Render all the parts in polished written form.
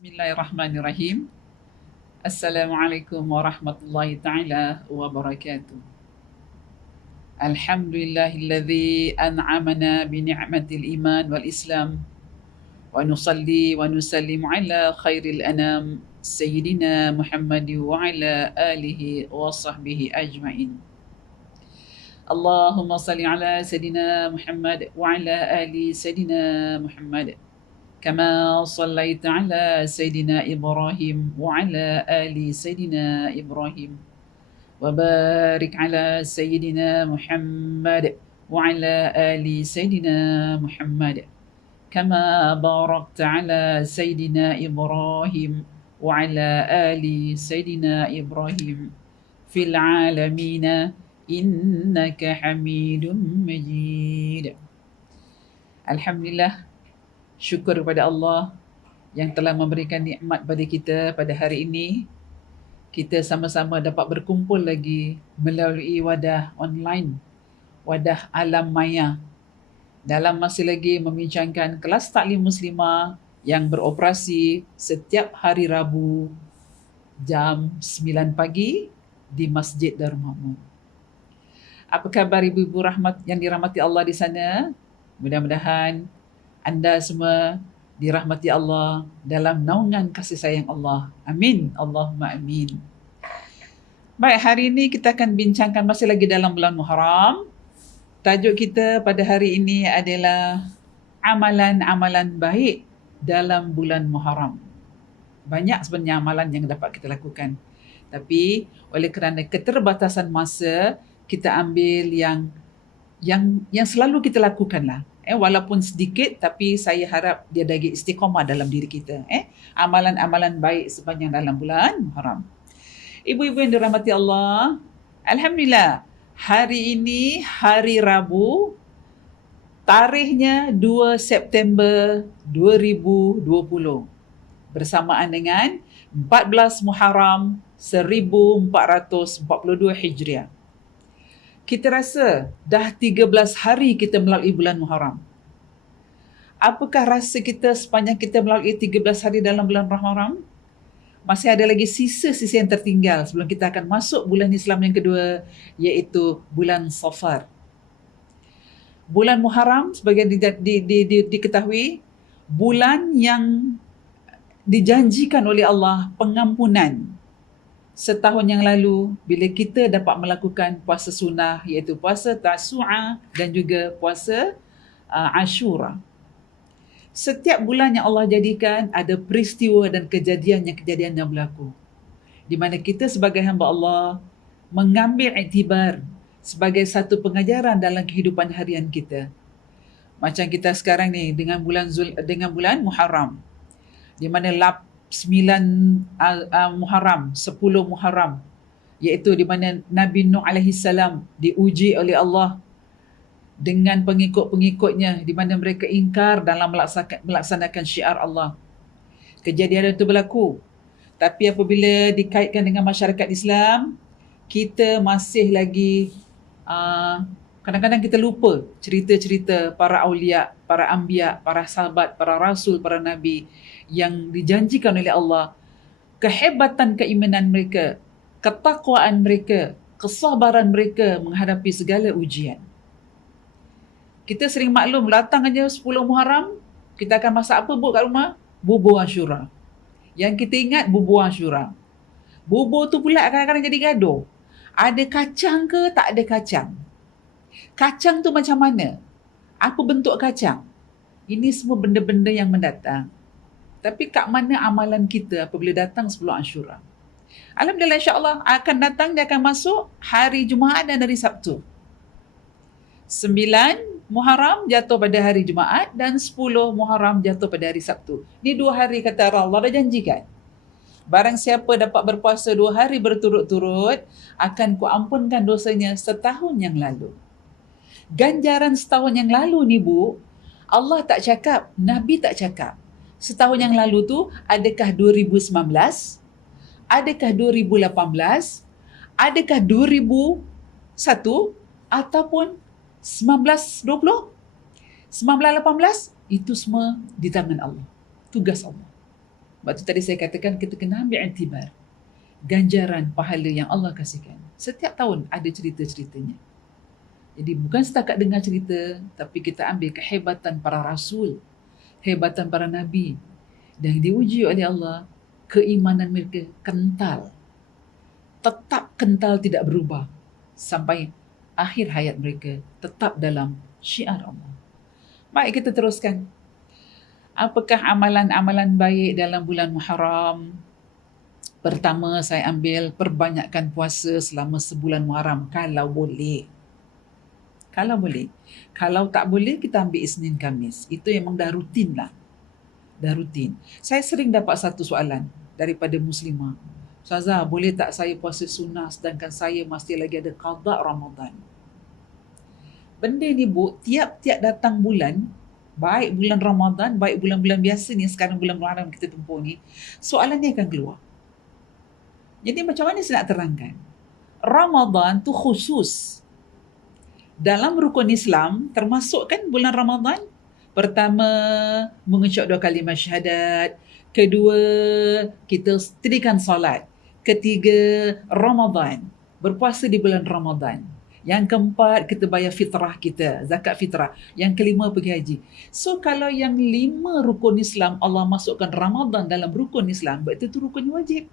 Bismillahirrahmanirrahim. Assalamualaikum warahmatullahi ta'ala wabarakatuh. Alhamdulillahilladzi an'amana bi ni'matil iman wal islam wa nusalli wa nusallim ala khairil anam sayyidina Muhammad wa ala alihi wa sahbihi ajma'in. Allahumma salli ala sayyidina Muhammad wa ala ali sayyidina Muhammad كما صليت على سيدنا إبراهيم وعلى آل سيدنا إبراهيم وبارك على سيدنا محمد وعلى آل سيدنا محمد كما باركت على سيدنا إبراهيم وعلى آل سيدنا إبراهيم في العالمين إنك حميد مجيد. Alhamdulillah, syukur kepada Allah yang telah memberikan nikmat pada kita pada hari ini. Kita sama-sama dapat berkumpul lagi melalui wadah online, wadah alam maya, dalam masih lagi membincangkan kelas taklim muslimah yang beroperasi setiap hari Rabu jam 9 pagi di Masjid Darul Makmur. Apa khabar ibu-ibu rahmat yang dirahmati Allah di sana? Mudah-mudahan anda semua dirahmati Allah dalam naungan kasih sayang Allah. Amin. Allahumma amin. Baik, hari ini kita akan bincangkan masih lagi dalam bulan Muharram. Tajuk kita pada hari ini adalah amalan-amalan baik dalam bulan Muharram. Banyak sebenarnya amalan yang dapat kita lakukan. Tapi oleh kerana keterbatasan masa, kita ambil yang selalu kita lakukanlah. Walaupun sedikit, tapi saya harap dia lagi istiqamah dalam diri kita. Amalan-amalan baik sepanjang dalam bulan Muharram. Ibu-ibu yang dirahmati Allah, Alhamdulillah, hari ini hari Rabu, tarikhnya 2 September 2020, bersamaan dengan 14 Muharram 1442 Hijriah. Kita rasa dah 13 hari kita melalui bulan Muharram. Apakah rasa kita sepanjang kita melalui 13 hari dalam bulan Muharram? Masih ada lagi sisa-sisa yang tertinggal sebelum kita akan masuk bulan Islam yang kedua, iaitu bulan Safar. Bulan Muharram sebagai diketahui, bulan yang dijanjikan oleh Allah pengampunan. Setahun yang lalu, bila kita dapat melakukan puasa sunnah, iaitu puasa Tasu'a dan juga puasa Ashura. Setiap bulan yang Allah jadikan, ada peristiwa dan kejadian yang berlaku, di mana kita sebagai hamba Allah mengambil iktibar sebagai satu pengajaran dalam kehidupan harian kita. Macam kita sekarang ni dengan bulan Muharram, di mana 9 Muharram, 10 Muharram, iaitu di mana Nabi Nuh alaihi salam diuji oleh Allah dengan pengikut-pengikutnya, di mana mereka ingkar dalam melaksanakan syiar Allah. Kejadian itu berlaku. Tapi apabila dikaitkan dengan masyarakat Islam, kita masih lagi kadang-kadang kita lupa cerita-cerita para awliya, para anbiya, para sahabat, para rasul, para nabi yang dijanjikan oleh Allah, kehebatan keimanan mereka, ketakwaan mereka, kesabaran mereka menghadapi segala ujian. Kita sering maklum, datang aja 10 Muharram, kita akan masak apa kat rumah? Bubur Ashura. Yang kita ingat bubur Ashura. Bubur tu pula kadang-kadang jadi gaduh. Ada kacang ke tak ada kacang? Kacang tu macam mana? Apa bentuk kacang? Ini semua benda-benda yang mendatang. Tapi kat mana amalan kita apabila datang 10 Ashura? Alhamdulillah, insyaAllah akan datang, dia akan masuk hari Jumaat dan hari Sabtu. 9 Muharram jatuh pada hari Jumaat dan 10 Muharram jatuh pada hari Sabtu. Ini 2 hari kata Allah dah janjikan. Barang siapa dapat berpuasa 2 hari berturut-turut, akan kuampunkan dosanya setahun yang lalu. Ganjaran setahun yang lalu ni Bu, Allah tak cakap, Nabi tak cakap. Setahun yang lalu tu, adakah 2019? Adakah 2018? Adakah 2001? Ataupun 1920? 1918? Itu semua di tangan Allah. Tugas Allah. Sebab tu tadi saya katakan kita kena ambil iktibar ganjaran pahala yang Allah kasihkan. Setiap tahun ada cerita-ceritanya. Jadi bukan setakat dengar cerita, tapi kita ambil kehebatan para rasul, kehebatan para nabi, dan diuji oleh Allah, keimanan mereka kental. Tetap kental, tidak berubah sampai akhir hayat mereka, tetap dalam syiar Allah. Baik, kita teruskan. Apakah amalan-amalan baik dalam bulan Muharram? Pertama, saya ambil perbanyakkan puasa selama sebulan Muharram kalau boleh. Kalau boleh. Kalau tak boleh, kita ambil Isnin Khamis. Itu memang dah rutin lah. Dah rutin. Saya sering dapat satu soalan daripada muslimah. Ustazah, boleh tak saya puasa sunnah sedangkan saya masih lagi ada qada Ramadan? Benda ni Bu, tiap-tiap datang bulan, baik bulan Ramadan, baik bulan-bulan biasa ni, sekarang bulan Muharram kita tempuh ni, soalan ni akan keluar. Jadi macam mana saya nak terangkan? Ramadan tu khusus. Dalam rukun Islam, termasuk kan bulan Ramadan, pertama, mengucap 2 kalimah syahadat. Kedua, kita setirikan solat. Ketiga, Ramadan. Berpuasa di bulan Ramadan. Yang keempat, kita bayar fitrah kita, zakat fitrah. Yang kelima, pergi haji. So, kalau yang 5 rukun Islam, Allah masukkan Ramadan dalam rukun Islam, berarti itu rukun wajib.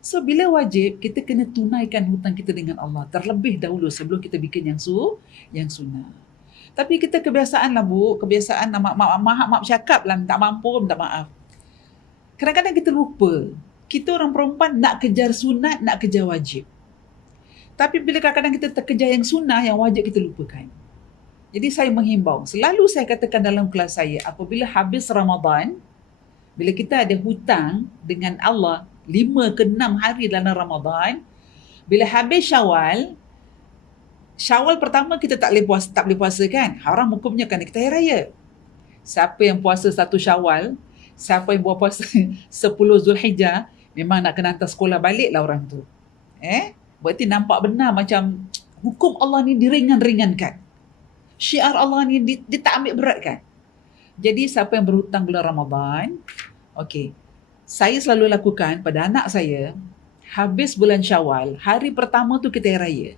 So, bila wajib, kita kena tunaikan hutang kita dengan Allah terlebih dahulu sebelum kita bikin yang sunnah. Tapi kita kebiasaan lah Bu, kebiasaan maaf cakap lah, tak mampu, minta maaf. Kadang-kadang kita lupa, kita orang perempuan nak kejar sunat, nak kejar wajib. Tapi bila kadang-kadang kita terkejar yang sunnah, yang wajib kita lupakan. Jadi saya menghimbau, selalu saya katakan dalam kelas saya, apabila habis Ramadan, bila kita ada hutang dengan Allah 5 ke 6 hari dalam Ramadan, bila habis Syawal pertama kita tak boleh puasa kan? Haram hukumnya kan kita hari raya. Siapa yang puasa 1 Syawal, siapa yang buat puasa 10 Zulhijjah, memang nak kena hantar sekolah balik lah orang tu. Berarti nampak benar macam hukum Allah ni diringan-ringankan. Syiar Allah ni dia tak ambil berat kan? Jadi siapa yang berhutang bulan Ramadan, okey. Saya selalu lakukan pada anak saya, habis bulan Syawal, hari pertama tu kita hari raya.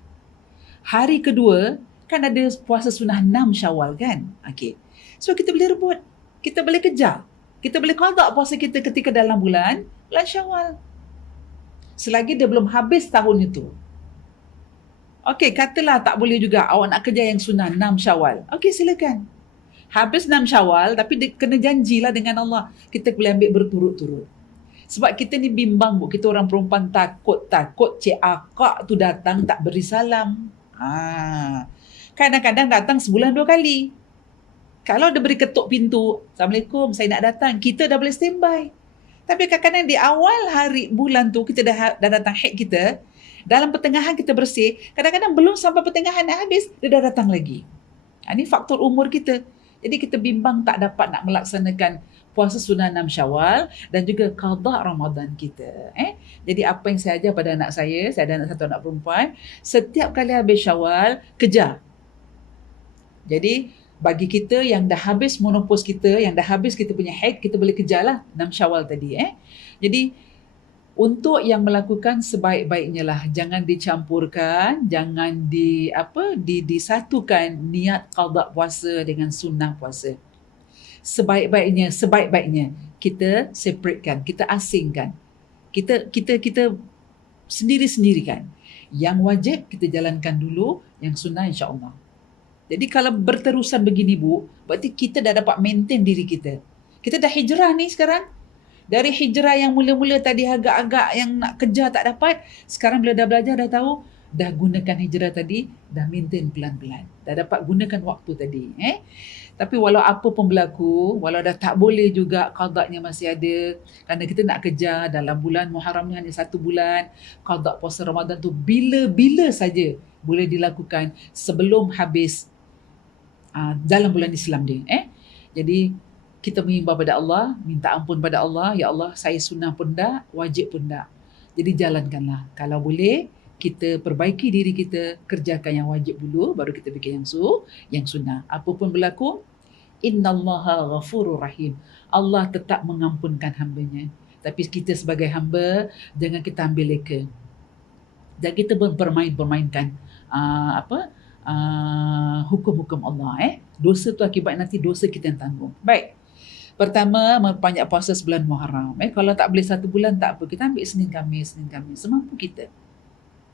Hari kedua, kan ada puasa sunnah 6 Syawal kan? Okey. So kita boleh rebut, kita boleh kejar. Kita boleh qada puasa kita ketika dalam bulan Syawal. Selagi dia belum habis tahun itu. Okey, katalah tak boleh juga, awak nak kerja yang sunnah 6 Syawal. Okey, silakan. Habis 6 Syawal, tapi kena janjilah dengan Allah. Kita boleh ambil berturut-turut. Sebab kita ni bimbang Bu, kita orang perempuan takut cik akak tu datang tak beri salam. Kadang-kadang datang sebulan 2 kali. Kalau dia beri ketuk pintu, Assalamualaikum, saya nak datang, kita dah boleh standby. Tapi kadang-kadang di awal hari bulan tu, kita dah datang haid kita, dalam pertengahan kita bersih, kadang-kadang belum sampai pertengahan nak habis, dia dah datang lagi. Ini faktor umur kita. Jadi kita bimbang tak dapat nak melaksanakan puasa sunnah 6 Syawal dan juga qada Ramadan kita. Jadi apa yang saya ajar pada anak saya ada satu anak perempuan, setiap kali habis Syawal, kejar. Jadi bagi kita yang dah habis monopos kita, yang dah habis kita punya haid, kita boleh kejarlah 6 Syawal tadi. Jadi untuk yang melakukan sebaik-baiknya lah, jangan dicampurkan, jangan disatukan niat qada puasa dengan sunnah puasa. Sebaik-baiknya kita separatekan, kita asingkan. Kita sendiri-sendirikan. Yang wajib kita jalankan dulu, yang sunnah insya-Allah. Jadi kalau berterusan begini Bu, berarti kita dah dapat maintain diri kita. Kita dah hijrah ni sekarang. Dari hijrah yang mula-mula tadi agak-agak yang nak kejar tak dapat, sekarang bila dah belajar dah tahu, dah gunakan hijrah tadi, dah maintain pelan-pelan. Dah dapat gunakan waktu tadi. Tapi walau apa pun berlaku, walau dah tak boleh juga, qadanya masih ada. Kerana kita nak kejar dalam bulan Muharram ni hanya 1 bulan. Qada puasa Ramadan tu bila-bila saja boleh dilakukan sebelum habis dalam bulan Islam dia. Jadi kita mengimbau pada Allah, minta ampun pada Allah, ya Allah saya sunnah pun tak, wajib pun tak. Jadi jalankanlah. Kalau boleh, kita perbaiki diri kita, kerjakan yang wajib dulu, baru kita bikin yang sunnah. Apa pun berlaku, Innallaha ghafurur rahim. Allah tetap mengampunkan hambanya. Tapi kita sebagai hamba, jangan kita ambil leka. Dan kita bermain-permainkan hukum-hukum Allah. Dosa tu akibat nanti dosa kita yang tanggung. Baik. Pertama, memperbanyak puasa sebulan Muharram. Kalau tak boleh 1 bulan, tak apa. Kita ambil Senin Khamis.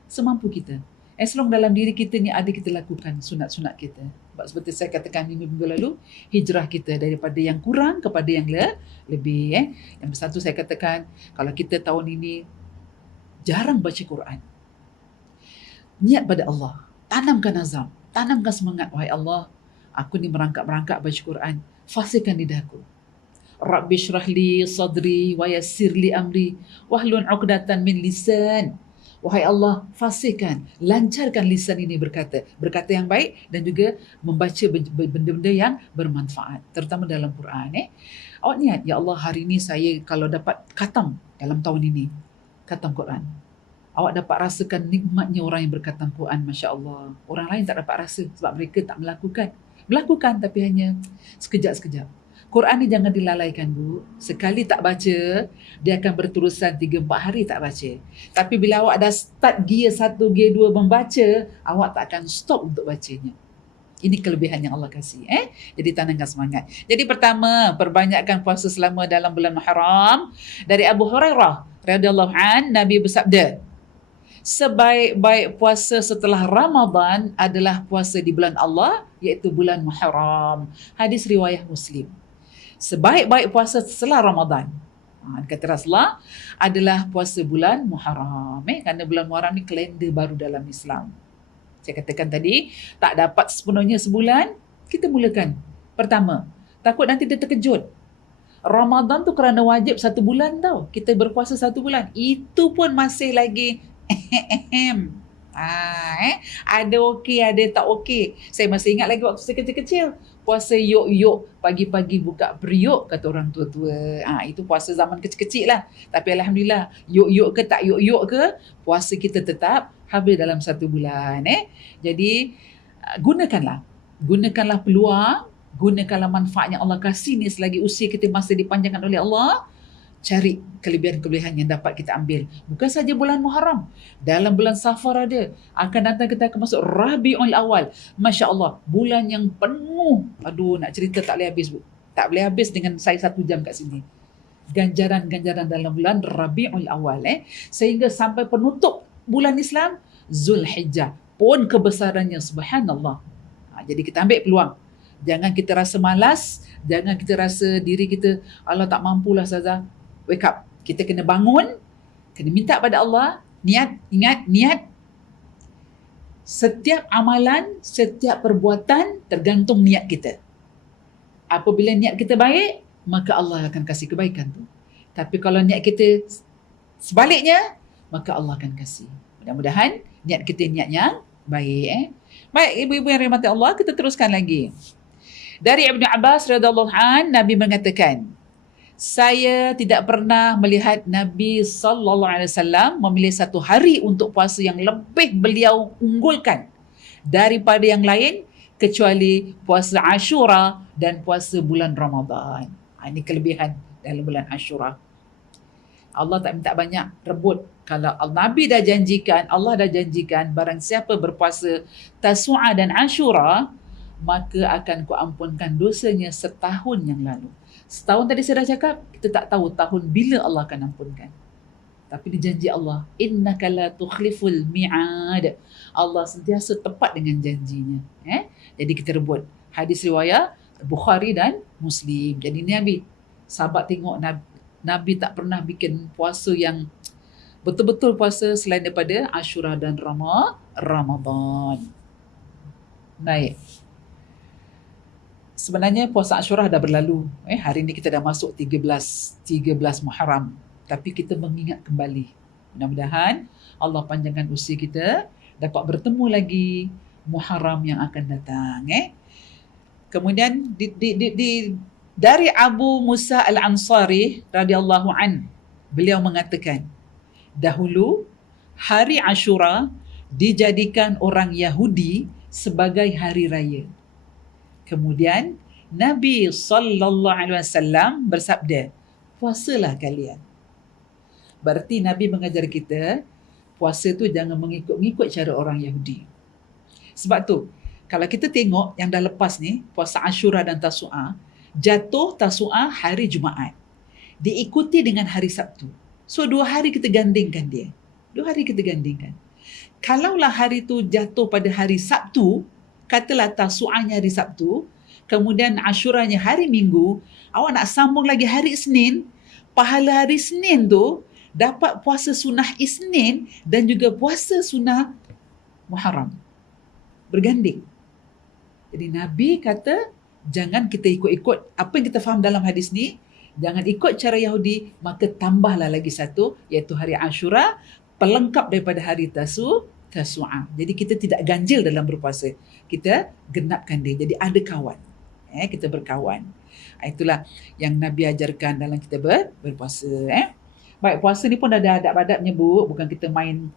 Semampu kita. As long dalam diri kita ni ada, kita lakukan sunat-sunat kita. Sebab seperti saya katakan minggu lalu, hijrah kita daripada yang kurang kepada yang lebih. Yang satu saya katakan, kalau kita tahun ini jarang baca Quran, niat pada Allah, tanamkan azam, tanamkan semangat. Wahai Allah, aku ni merangkak-merangkak baca Quran, fasihkan lidahku. Rabbi syrah li sadri wa yassir li amri wahlul 'uqdatan min lisan. Wahai Allah, fasihkan, lancarkan lisan ini berkata yang baik dan juga membaca benda-benda yang bermanfaat, terutama dalam Quran. Awak niat, ya Allah, hari ini saya kalau dapat khatam dalam tahun ini, khatam Quran. Awak dapat rasakan nikmatnya orang yang berkhatam Quran, Masya Allah. Orang lain tak dapat rasa sebab mereka tak melakukan tapi hanya sekejap-sekejap. Quran ni jangan dilalaikan, Bu. Sekali tak baca, dia akan berterusan 3-4 hari tak baca. Tapi bila awak dah start gear 1, gear 2 membaca, awak tak akan stop untuk bacanya. Ini kelebihan yang Allah kasih. Jadi tanamkan semangat. Jadi pertama, perbanyakkan puasa selama dalam bulan Muharram. Dari Abu Hurairah radhiyallahu an, Nabi bersabda, sebaik-baik puasa setelah Ramadan adalah puasa di bulan Allah, iaitu bulan Muharram. Hadis riwayah Muslim. Sebaik-baik puasa setelah Ramadan, kata Rasulullah, adalah puasa bulan Muharram. Kerana bulan Muharram ni kalender baru dalam Islam. Saya katakan tadi, tak dapat sepenuhnya sebulan, kita mulakan. Pertama, takut nanti dia terkejut. Ramadan tu kerana wajib 1 bulan tau. Kita berpuasa 1 bulan. Itu pun masih lagi ada okey, ada tak okey. Saya masih ingat lagi waktu saya kecil-kecil, puasa yok-yok, pagi-pagi buka periuk, kata orang tua-tua. Itu puasa zaman kecil-kecil lah. Tapi Alhamdulillah, yok-yok ke tak yok-yok ke, puasa kita tetap habis dalam 1 bulan. Jadi gunakanlah peluang, gunakanlah manfaat yang Allah kasih ni selagi usia kita masih dipanjangkan oleh Allah. Cari kelebihan-kelebihan yang dapat kita ambil. Bukan saja bulan Muharram, dalam bulan Safar ada. Akan datang, kita akan masuk Rabiul Awal. Masya Allah, bulan yang penuh. Aduh, nak cerita tak boleh habis, Bu. Tak boleh habis dengan saya 1 jam kat sini. Ganjaran-ganjaran dalam bulan Rabiul Awal. Sehingga sampai penutup bulan Islam, Zulhijjah pun kebesarannya, subhanallah. Jadi kita ambil peluang. Jangan kita rasa malas, jangan kita rasa diri kita, Allah tak mampulah Ustazah. Wake up. Kita kena bangun, kena minta pada Allah, ingat niat. Setiap amalan, setiap perbuatan tergantung niat kita. Apabila niat kita baik, maka Allah akan kasih kebaikan tu. Tapi kalau niat kita sebaliknya, maka Allah akan kasih. Mudah-mudahan niat kita niat yang baik. Baik, ibu-ibu yang rahmati Allah, kita teruskan lagi. Dari Ibnu Abbas radhiyallahu an, Nabi mengatakan, saya tidak pernah melihat Nabi sallallahu alaihi wasallam memilih 1 hari untuk puasa yang lebih beliau unggulkan daripada yang lain kecuali puasa Ashura dan puasa bulan Ramadan. Ini kelebihan dalam bulan Ashura. Allah tak minta banyak, rebut. Kalau Nabi dah janjikan, Allah dah janjikan, barang siapa berpuasa Tasu'a dan Ashura, maka akan kuampunkan dosanya setahun yang lalu. Setahun tadi saya dah cakap, kita tak tahu tahun bila Allah akan ampunkan. Tapi dijanji Allah, innaka la tukhliful mi'ad. Allah sentiasa tepat dengan janjinya. Jadi kita rebut. Hadis riwayat Bukhari dan Muslim. Jadi Nabi, sahabat tengok Nabi tak pernah bikin puasa yang betul-betul puasa selain daripada Ashura dan Ramadan. Baik. Sebenarnya puasa Ashura dah berlalu. Hari ni kita dah masuk 13 Muharram. Tapi kita mengingat kembali. Mudah-mudahan Allah panjangkan usia kita, dapat bertemu lagi Muharram yang akan datang. Kemudian dari Abu Musa Al-Ansari radhiyallahu an, beliau mengatakan, dahulu hari Ashura dijadikan orang Yahudi sebagai hari raya. Kemudian Nabi sallallahu alaihi wasallam bersabda, puasalah kalian. Berarti Nabi mengajar kita, puasa tu jangan mengikut-ngikut cara orang Yahudi. Sebab tu, kalau kita tengok yang dah lepas ni, puasa Ashura dan Tasu'a, jatuh Tasu'a hari Jumaat. Diikuti dengan hari Sabtu. So 2 hari kita gandingkan dia. 2 hari kita gandingkan. Kalaulah hari tu jatuh pada hari Sabtu, katalah Tasu'anya hari Sabtu, kemudian Ashuranya hari Minggu, awak nak sambung lagi hari Isnin, pahala hari Isnin tu dapat puasa sunnah Isnin dan juga puasa sunnah Muharram. Berganding. Jadi Nabi kata, jangan kita ikut-ikut apa yang kita faham dalam hadis ni, jangan ikut cara Yahudi, maka tambahlah lagi satu, iaitu hari Ashura, pelengkap daripada hari Tasu'a. Jadi kita tidak ganjil dalam berpuasa. Kita genapkan dia. Jadi ada kawan. Kita berkawan. Itulah yang Nabi ajarkan dalam kita berpuasa. Baik, puasa ni pun ada adab-adabnya, Bu. Bukan kita main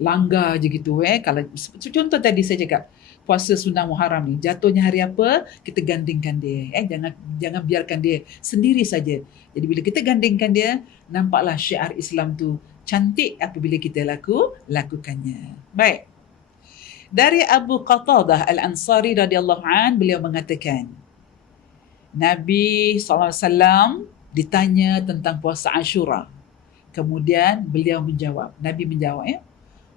langgar je gitu. Kalau contoh tadi saya cakap, puasa sunnah Muharram ni, jatuhnya hari apa, kita gandingkan dia. Jangan biarkan dia sendiri saja. Jadi bila kita gandingkan dia, nampaklah syiar Islam tu cantik apabila kita lakukannya. Baik. Dari Abu Qatadah Al-Ansari radhiyallahu an, beliau mengatakan, Nabi SAW ditanya tentang puasa Ashura. Kemudian beliau menjawab, Nabi menjawab,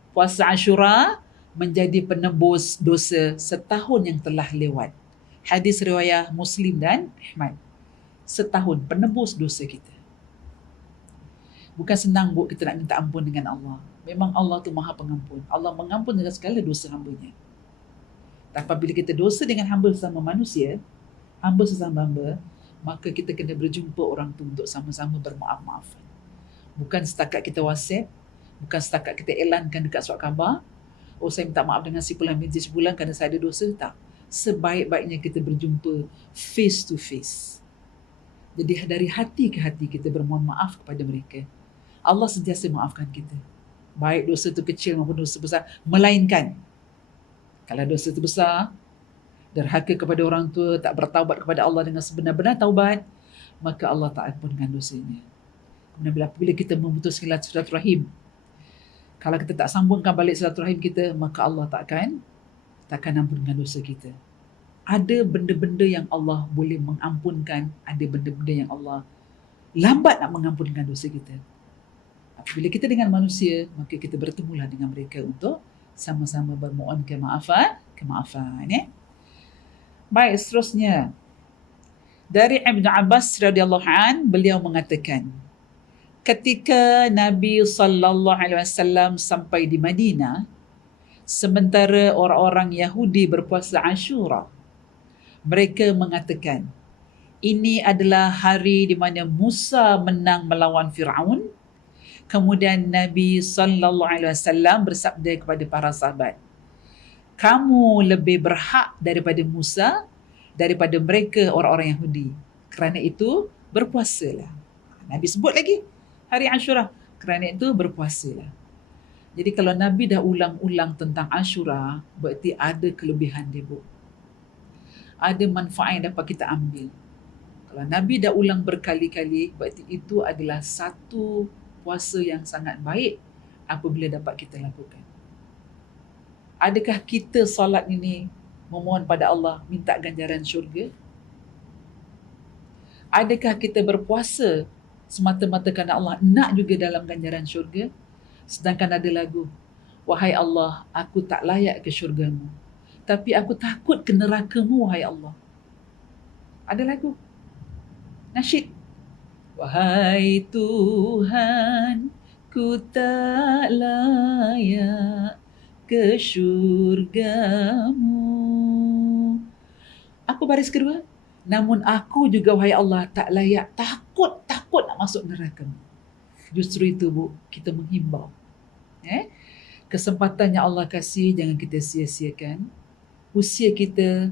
puasa Ashura menjadi penebus dosa setahun yang telah lewat. Hadis riwayat Muslim dan Ahmad. Setahun penebus dosa kita. Bukan senang, Bu, kita nak minta ampun dengan Allah. Memang Allah tu Maha Pengampun. Allah mengampun dengan segala dosa hamba-Nya. Tapi apabila kita dosa dengan hamba sesama manusia, hamba sesama hamba, maka kita kena berjumpa orang tu untuk sama-sama bermaaf-maafan. Bukan setakat kita WhatsApp, bukan setakat kita elankan dekat surat khabar, oh saya minta maaf dengan si pulang binti sebulan kerana saya ada dosa. Tak. Sebaik-baiknya kita berjumpa face to face. Jadi dari hati ke hati kita bermohon maaf kepada mereka. Allah sentiasa maafkan kita. Baik dosa itu kecil maupun dosa besar. Melainkan, kalau dosa itu besar, derhaka kepada orang tua, tak bertaubat kepada Allah dengan sebenar-benar taubat, maka Allah tak ampunkan dosanya. Kemudian bila kita memutuskan silaturahim, kalau kita tak sambungkan balik silaturahim kita, maka Allah takkan ampunkan dosa kita. Ada benda-benda yang Allah boleh mengampunkan, ada benda-benda yang Allah lambat nak mengampunkan dosa kita. Bila kita dengan manusia, maka kita bertemulah dengan mereka untuk sama-sama bermohon kemaafan. Baik, seterusnya. Dari Ibn Abbas radhiyallahu an, beliau mengatakan, ketika Nabi sallallahu alaihi wasallam sampai di Madinah, sementara orang-orang Yahudi berpuasa Ashura, mereka mengatakan, ini adalah hari di mana Musa menang melawan Firaun. Kemudian Nabi sallallahu alaihi wasallam bersabda kepada para sahabat, kamu lebih berhak daripada Musa, daripada mereka orang-orang Yahudi. Kerana itu berpuasalah. Nabi sebut lagi hari Ashura. Kerana itu berpuasalah. Jadi kalau Nabi dah ulang-ulang tentang Ashura, berarti ada kelebihan dia, Bu. Ada manfaat yang dapat kita ambil. Kalau Nabi dah ulang berkali-kali, berarti itu adalah satu puasa yang sangat baik apabila dapat kita lakukan. Adakah kita solat ini memohon pada Allah minta ganjaran syurga? Adakah kita berpuasa semata-mata kerana Allah nak juga dalam ganjaran syurga? Sedangkan ada lagu, wahai Allah, aku tak layak ke syurgamu, tapi aku takut ke nerakamu, wahai Allah. Ada lagu nasyid, wahai Tuhan, ku tak layak ke syurgamu. Aku baris kedua, namun aku juga, wahai Allah, tak layak, takut nak masuk neraka-Mu. Justru itu, Bu, kita menghimbau. Kesempatan yang Allah kasih, jangan kita sia-siakan. Usia kita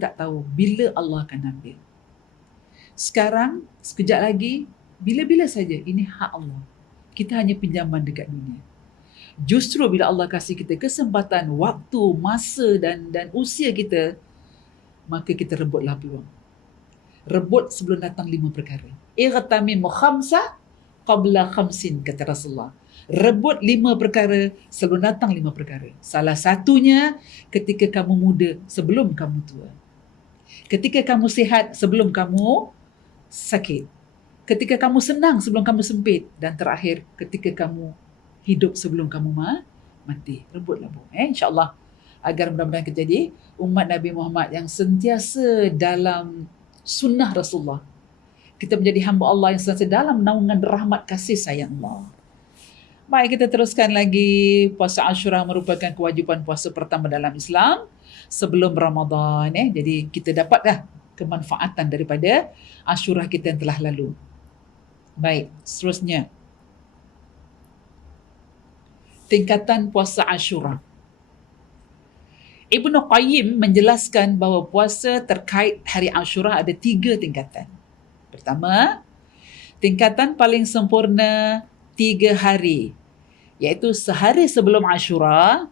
tak tahu bila Allah akan ambil. Sekarang, sekejap lagi, bila-bila saja, ini hak Allah. Kita hanya pinjaman dekat dunia. Justru bila Allah kasih kita kesempatan, waktu, masa dan usia kita, maka kita rebutlah peluang. rebut sebelum datang 5 perkara. Igtanim khamsa qabla khamsin, kata Rasulullah. Rebut 5 perkara sebelum datang 5 perkara. Salah satunya ketika kamu muda sebelum kamu tua. Ketika kamu sihat sebelum kamu sakit. Ketika kamu senang sebelum kamu sempit. Dan terakhir, ketika kamu hidup sebelum kamu mati. Rebutlah bu. InsyaAllah. Agar mudah-mudahan kita jadi umat Nabi Muhammad yang sentiasa dalam sunnah Rasulullah. Kita menjadi hamba Allah yang sentiasa dalam naungan rahmat kasih sayang Allah. Baik, kita teruskan lagi. Puasa Ashura merupakan kewajipan puasa pertama dalam Islam sebelum Ramadan. Jadi kita dapatlah kemanfaatan daripada Ashura kita yang telah lalu. Baik, seterusnya. Tingkatan puasa Ashura. Ibnu Qayyim menjelaskan bahawa puasa terkait hari Ashura ada 3 tingkatan. Pertama, tingkatan paling sempurna 3 hari, iaitu sehari sebelum Ashura,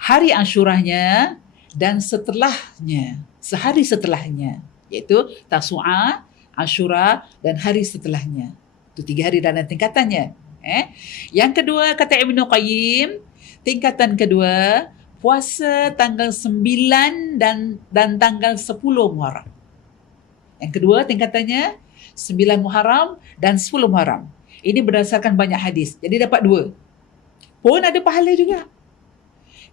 hari Ashuranya, dan setelahnya, sehari setelahnya, iaitu Tasu'a, Ashura, dan hari setelahnya. Itu 3 hari dalam tingkatannya. Yang kedua, kata Ibnu Qayyim, tingkatan kedua, puasa tanggal 9 dan tanggal 10 Muharram. Yang kedua tingkatannya 9 Muharram dan 10 Muharram. Ini berdasarkan banyak hadis. Jadi dapat 2. Pun ada pahala juga.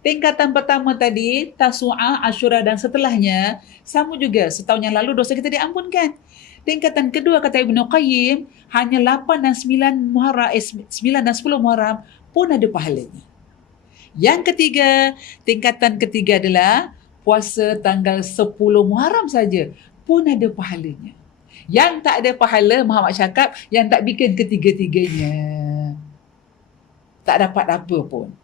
Tingkatan pertama tadi, Tasu'a, Ashura dan setelahnya, sama juga. Setahun yang lalu dosa kita diampunkan. Tingkatan kedua kata Ibnu Qayyim, hanya 8 dan 9 Muharram, 9 dan 10 Muharram pun ada pahalanya. Yang ketiga, tingkatan ketiga adalah puasa tanggal 10 Muharram saja pun ada pahalanya. Yang tak ada pahala, Muhammad cakap, yang tak bikin ketiga-tiganya tak dapat apa pun.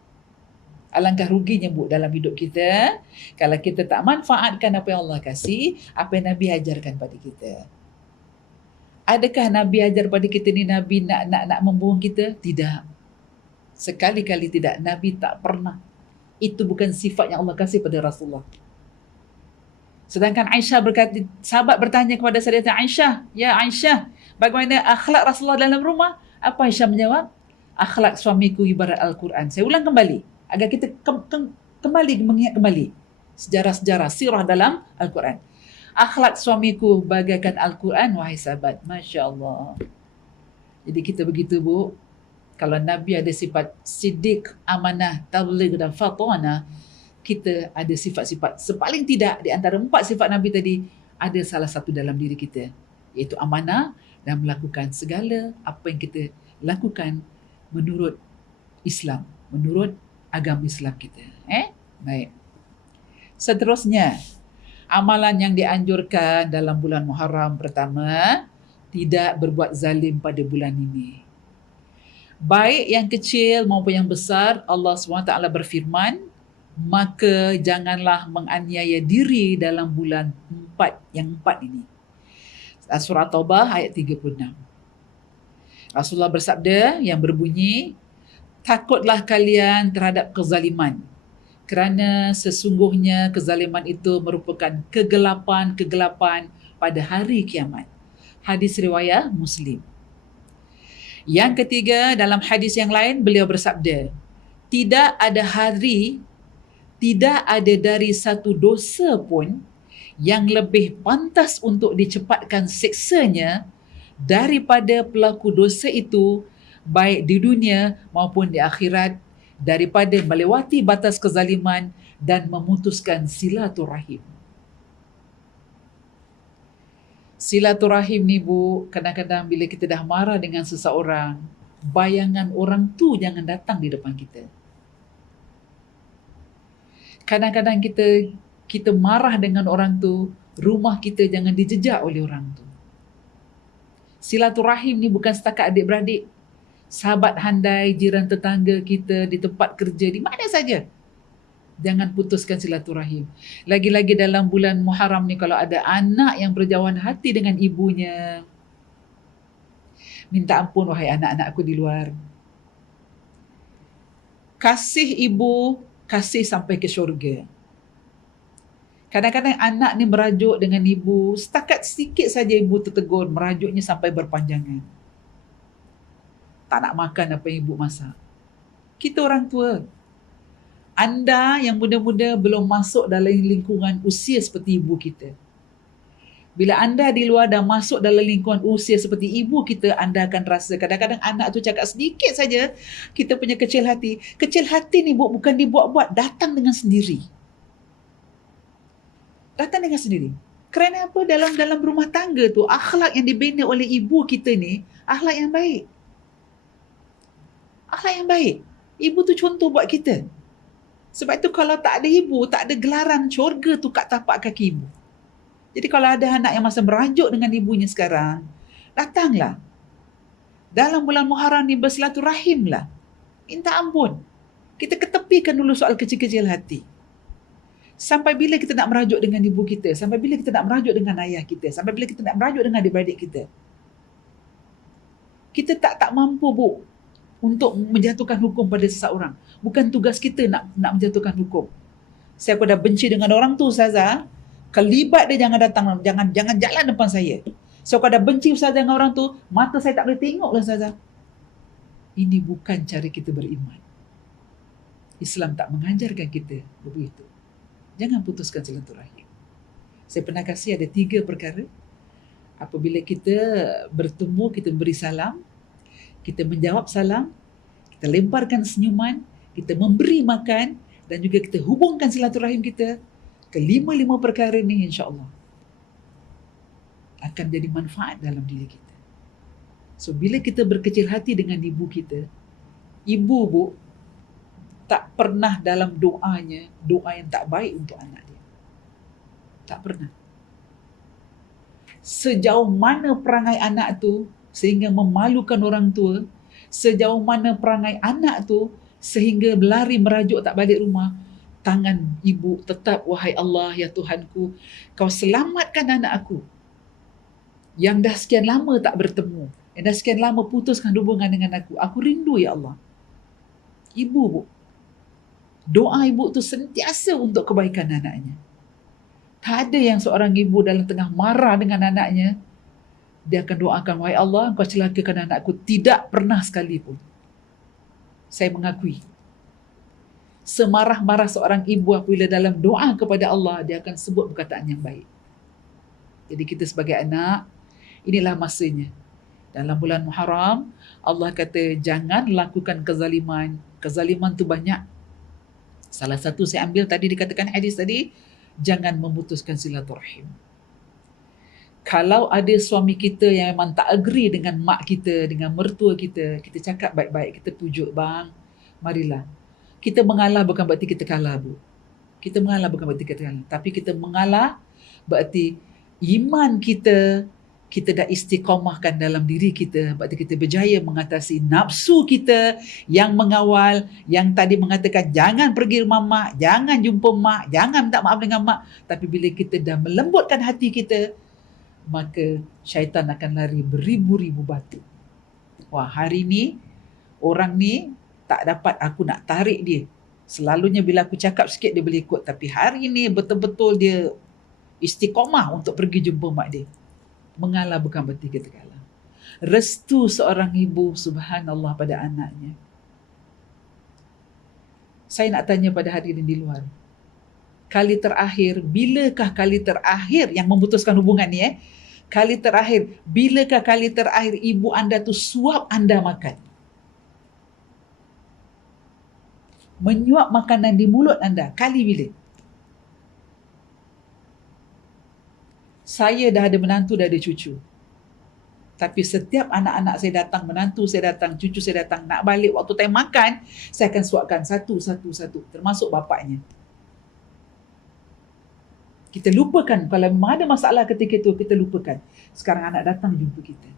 Alangkah ruginya bu dalam hidup kita kalau kita tak manfaatkan apa yang Allah kasih, apa yang Nabi ajarkan pada kita. Adakah Nabi ajar pada kita ni Nabi nak membuang kita? Tidak. Sekali-kali tidak. Nabi tak pernah. Itu bukan sifat yang Allah kasih pada Rasulullah. Sedangkan Aisyah berkata, sahabat bertanya kepada Sayyidatina Aisyah, "Ya Aisyah, bagaimana akhlak Rasulullah dalam rumah?" Apa Aisyah menjawab? "Akhlak suamiku ibarat Al-Quran." Saya ulang kembali agar kita kembali mengingat kembali sejarah-sejarah sirah dalam Al-Quran. Akhlak suamiku bagaikan Al-Quran, wahai sahabat. Masya Allah. Jadi kita begitu bu. Kalau Nabi ada sifat siddiq, amanah, tabligh dan fatana, kita ada sifat-sifat. Sepaling tidak di antara 4 sifat Nabi tadi, ada salah satu dalam diri kita, iaitu amanah dan melakukan segala apa yang kita lakukan menurut Islam, menurut agama Islam kita. Baik. Seterusnya, amalan yang dianjurkan dalam bulan Muharram pertama, tidak berbuat zalim pada bulan ini. Baik yang kecil maupun yang besar, Allah SWT berfirman, maka janganlah menganiaya diri dalam bulan 4 ini. Surah Taubah ayat 36. Rasulullah bersabda yang berbunyi, takutlah kalian terhadap kezaliman, kerana sesungguhnya kezaliman itu merupakan kegelapan pada hari kiamat. Hadis riwayat Muslim. Yang ketiga, dalam hadis yang lain beliau bersabda, tidak ada dari satu dosa pun yang lebih pantas untuk dicepatkan siksanya daripada pelaku dosa itu, baik di dunia maupun di akhirat, daripada melewati batas kezaliman dan memutuskan silaturahim. Silaturahim ni bu, kadang-kadang bila kita dah marah dengan seseorang, bayangan orang tu jangan datang di depan kita. Kadang-kadang kita marah dengan orang tu, rumah kita jangan dijejak oleh orang tu. Silaturahim ni bukan setakat adik-beradik, sahabat handai, jiran tetangga kita, di tempat kerja, di mana saja. Jangan putuskan silaturahim. Lagi-lagi dalam bulan Muharram ni, kalau ada anak yang berjauhan hati dengan ibunya, minta ampun wahai anak-anakku di luar. Kasih ibu, kasih sampai ke syurga. Kadang-kadang anak ni merajuk dengan ibu, setakat sedikit saja ibu tertegur, merajuknya sampai berpanjangan. Tak nak makan apa yang ibu masak. Kita orang tua. Anda yang muda-muda belum masuk dalam lingkungan usia seperti ibu kita. Bila anda di luar dah masuk dalam lingkungan usia seperti ibu kita, anda akan rasa kadang-kadang anak tu cakap sedikit saja, kita punya kecil hati. Kecil hati ni bukan dibuat-buat, datang dengan sendiri. Datang dengan sendiri. Kerana apa? Dalam rumah tangga tu, akhlak yang dibina oleh ibu kita ni, akhlak yang baik. Akhlak yang baik. Ibu tu contoh buat kita. Sebab itu kalau tak ada ibu, tak ada gelaran syurga tu kat tapak kaki ibu. Jadi kalau ada anak yang masa merajuk dengan ibunya sekarang, datanglah. Dalam bulan Muharram ni bersilaturahimlah. Minta ampun. Kita ketepikan dulu soal kecil-kecil hati. Sampai bila kita nak merajuk dengan ibu kita? Sampai bila kita nak merajuk dengan ayah kita? Sampai bila kita nak merajuk dengan adik-beradik kita? Kita tak mampu, Bu, untuk menjatuhkan hukum pada seseorang. Bukan tugas kita nak menjatuhkan hukum. Saya dah benci dengan orang tu, Ustazah. Kelibat dia jangan datang, jangan jalan depan saya. So kalau dah benci Ustazah dengan orang tu, mata saya tak boleh tengok lah Ustazah. Ini bukan cara kita beriman. Islam tak mengajarkan kita begitu. Jangan putuskan silaturahim. Saya pernah kasih ada 3 perkara. Apabila kita bertemu, kita beri salam, kita menjawab salam, kita lemparkan senyuman, kita memberi makan dan juga kita hubungkan silaturahim kita. Kelima-lima perkara ni insya-Allah akan jadi manfaat dalam diri kita. So bila kita berkecil hati dengan ibu kita, ibu, Bu, tak pernah dalam doanya doa yang tak baik untuk anak dia. Tak pernah. Sejauh mana perangai anak tu sehingga memalukan orang tua, sejauh mana perangai anak tu sehingga berlari merajuk tak balik rumah, tangan ibu tetap, wahai Allah, ya Tuhanku, kau selamatkan anak aku yang dah sekian lama tak bertemu, yang dah sekian lama putuskan hubungan dengan aku. Aku rindu, ya Allah. Ibu, Bu, doa ibu tu sentiasa untuk kebaikan anaknya. Tak ada yang seorang ibu dalam tengah marah dengan anaknya, dia akan doakan, wahai Allah, kau celakakan anakku. Tidak pernah sekalipun. Saya mengakui, semarah-marah seorang ibu apabila dalam doa kepada Allah, dia akan sebut perkataan yang baik. Jadi kita sebagai anak, inilah masanya. Dalam bulan Muharram, Allah kata jangan lakukan kezaliman. Kezaliman tu banyak. Salah satu saya ambil tadi dikatakan hadis tadi, jangan memutuskan silaturahim. Kalau ada suami kita yang memang tak agree dengan mak kita, dengan mertua kita, kita cakap baik-baik, kita pujuk, bang, marilah. Kita mengalah bukan berarti kita kalah, Bu. Kita mengalah bukan berarti kita kalah. Tapi kita mengalah berarti iman kita dah istiqamahkan dalam diri kita. Berarti kita berjaya mengatasi nafsu kita yang mengawal, yang tadi mengatakan jangan pergi rumah mak, jangan jumpa mak, jangan minta maaf dengan mak. Tapi bila kita dah melembutkan hati kita, maka syaitan akan lari beribu-ribu batu. Wah, hari ni orang ni tak dapat aku nak tarik dia. Selalunya bila aku cakap sikit dia boleh ikut. Tapi hari ni betul-betul dia istiqamah untuk pergi jumpa mak dia. Mengalah bukan berarti kita kalah. Restu seorang ibu, subhanallah, pada anaknya. Saya nak tanya pada hadirin di luar. Kali terakhir, bilakah kali terakhir yang memutuskan hubungan ni? Kali terakhir, bilakah kali terakhir ibu anda tu suap anda makan? Menyuap makanan di mulut anda, kali bila? Saya dah ada menantu, dah ada cucu. Tapi setiap anak-anak saya datang, menantu saya datang, cucu saya datang, nak balik waktu time makan, saya akan suapkan satu, termasuk bapaknya. Kita lupakan, kalau memang ada masalah ketika itu, kita lupakan. Sekarang anak datang jumpa kita.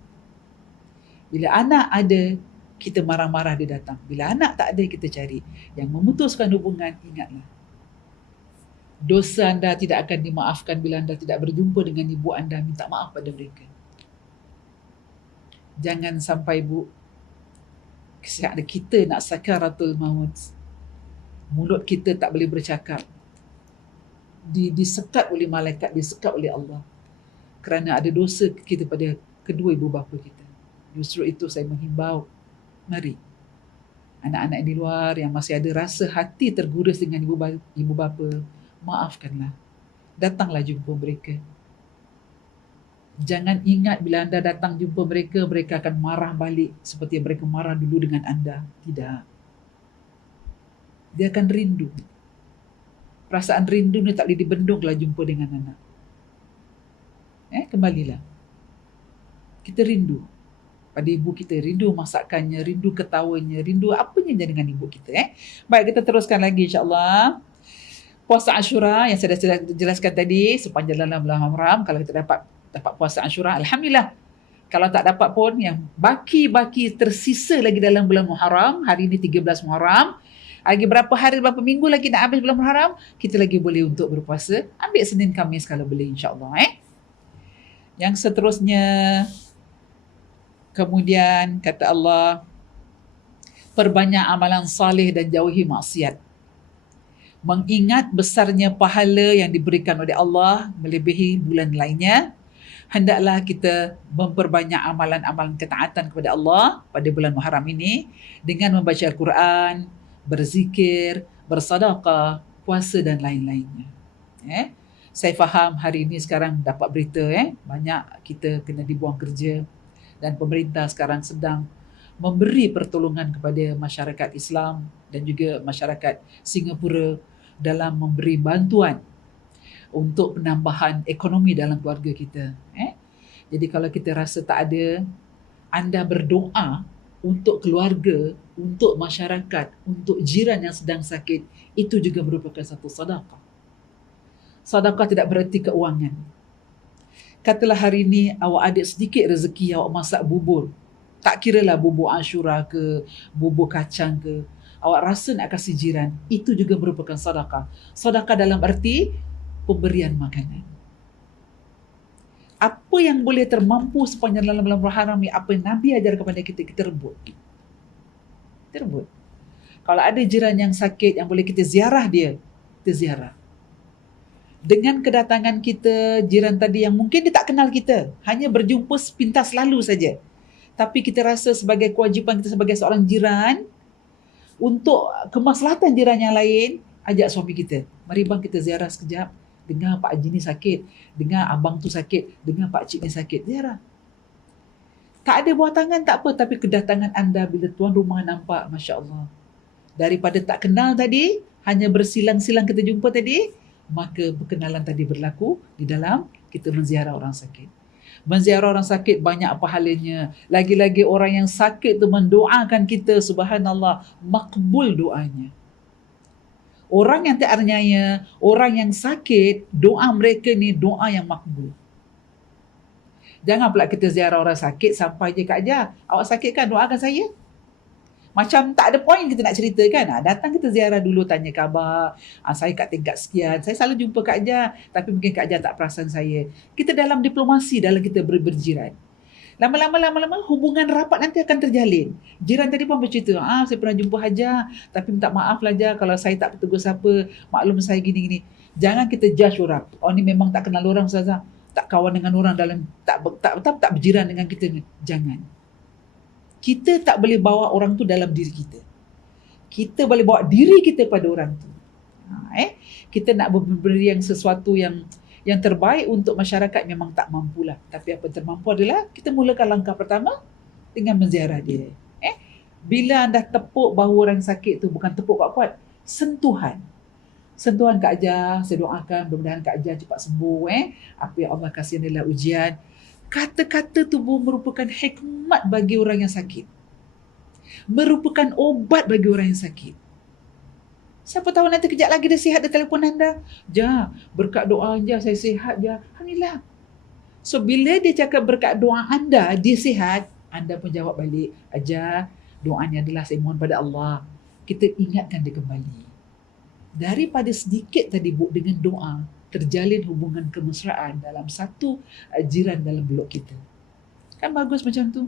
Bila anak ada, kita marah-marah dia datang. Bila anak tak ada, kita cari. Yang memutuskan hubungan, ingatlah. Dosa anda tidak akan dimaafkan bila anda tidak berjumpa dengan ibu anda. Minta maaf pada mereka. Jangan sampai, Bu, kita nak sakaratul maut. Mulut kita tak boleh bercakap. disekat oleh malaikat, disekat oleh Allah. Kerana ada dosa kita pada kedua ibu bapa kita. Justru itu saya menghimbau, mari anak-anak di luar yang masih ada rasa hati tergurus dengan ibu bapa, maafkanlah. Datanglah jumpa mereka. Jangan ingat bila anda datang jumpa mereka, mereka akan marah balik seperti yang mereka marah dulu dengan anda. Tidak. Dia akan rindu. Perasaan rindu ni tak boleh dibendung kalau jumpa dengan anak. Kembalilah. Kita rindu pada ibu kita, rindu masakannya, rindu ketawanya, rindu apanya dengan ibu kita. Baik, kita teruskan lagi insya-Allah. Puasa Ashura yang saya dah jelaskan tadi sepanjang dalam bulan Muharram, kalau kita dapat puasa Ashura, alhamdulillah. Kalau tak dapat pun, yang baki tersisa lagi dalam bulan Muharram, hari ini 13 Muharram, lagi berapa hari, berapa minggu lagi nak habis bulan Muharram, kita lagi boleh untuk berpuasa. Ambil Senin Khamis kalau boleh insya-Allah. Yang seterusnya, kemudian kata Allah, perbanyak amalan salih dan jauhi maksiat. Mengingat besarnya pahala yang diberikan oleh Allah melebihi bulan lainnya, hendaklah kita memperbanyak amalan-amalan ketaatan kepada Allah pada bulan Muharram ini dengan membaca Al-Quran, berzikir, bersedekah, puasa dan lain-lainnya. Saya faham hari ini sekarang dapat berita banyak kita kena dibuang kerja dan pemerintah sekarang sedang memberi pertolongan kepada masyarakat Islam dan juga masyarakat Singapura dalam memberi bantuan untuk penambahan ekonomi dalam keluarga kita. Jadi kalau kita rasa tak ada, anda berdoa untuk keluarga, untuk masyarakat, untuk jiran yang sedang sakit, itu juga merupakan satu sedekah. Sedekah tidak bererti keuangan. Katalah hari ini awak ada sedikit rezeki, awak masak bubur. Tak kiralah bubur Ashura ke, bubur kacang ke, awak rasa nak kasih jiran, itu juga merupakan sedekah. Sedekah dalam arti pemberian makanan. Apa yang boleh termampu sepanjang dalam bulan Muharram ni, apa yang Nabi ajar kepada kita, kita rebut. Kita rebut. Kalau ada jiran yang sakit yang boleh kita ziarah dia, kita ziarah. Dengan kedatangan kita, jiran tadi yang mungkin dia tak kenal kita, hanya berjumpa sepintas lalu saja, tapi kita rasa sebagai kewajipan kita sebagai seorang jiran, untuk kemaslahatan jiran yang lain, ajak suami kita, mari bang kita ziarah sekejap, dengar Pak Haji ni sakit, dengar abang tu sakit, dengar Pak Cik ni sakit, ziarah. Tak ada buah tangan tak apa, tapi kedatangan anda bila tuan rumah nampak, Masya Allah, daripada tak kenal tadi, hanya bersilang-silang kita jumpa tadi, maka perkenalan tadi berlaku di dalam kita menziarah orang sakit. Menziarah orang sakit banyak pahalanya. Lagi-lagi orang yang sakit tu mendoakan kita, subhanallah, makbul doanya. Orang yang tak aniaya, orang yang sakit, doa mereka ni doa yang makbul. Jangan pula kita ziarah orang sakit sampai je Kak Jah, awak sakit kan, doakan saya. Macam tak ada point kita nak cerita kan. Datang kita ziarah dulu, tanya khabar. Saya kat tingkat sekian. Saya selalu jumpa Kak Jah, tapi mungkin Kak Jah tak perasan saya. Kita dalam diplomasi, dalam kita berjiran. Lama-lama hubungan rapat nanti akan terjalin. Jiran tadi pun bercerita, saya pernah jumpa Hajar, tapi minta maaf lah Hajar kalau saya tak bertegur siapa, maklum saya gini-gini. Jangan kita judge orang. Oh ni memang tak kenal orang Ustazah, tak kawan dengan orang dalam, tak berjiran dengan kita. Jangan. Kita tak boleh bawa orang tu dalam diri kita. Kita boleh bawa diri kita pada orang tu. Kita nak memberi yang sesuatu yang terbaik untuk masyarakat, memang tak mampulah. Tapi apa termampu adalah kita mulakan langkah pertama dengan menziarah dia. Bila anda tepuk bahu orang sakit tu, bukan tepuk kuat-kuat, sentuhan. Sentuhan Kak Jah, saya doakan mudah-mudahan Kak Jah cepat sembuh. Apa yang Allah kasih adalah ujian. Kata-kata tubuh merupakan hikmat bagi orang yang sakit. Merupakan obat bagi orang yang sakit. Siapa tahu nanti kejap lagi dia sihat, dia telefon anda. Jah, berkat doa Jah, saya sihat Jah. Alhamdulillah. So, bila dia cakap berkat doa anda, dia sihat, anda pun jawab balik, Jah, doanya adalah saya mohon pada Allah. Kita ingatkan dia kembali. Daripada sedikit tadi dengan doa, terjalin hubungan kemesraan dalam satu jiran dalam blok kita. Kan bagus macam tu.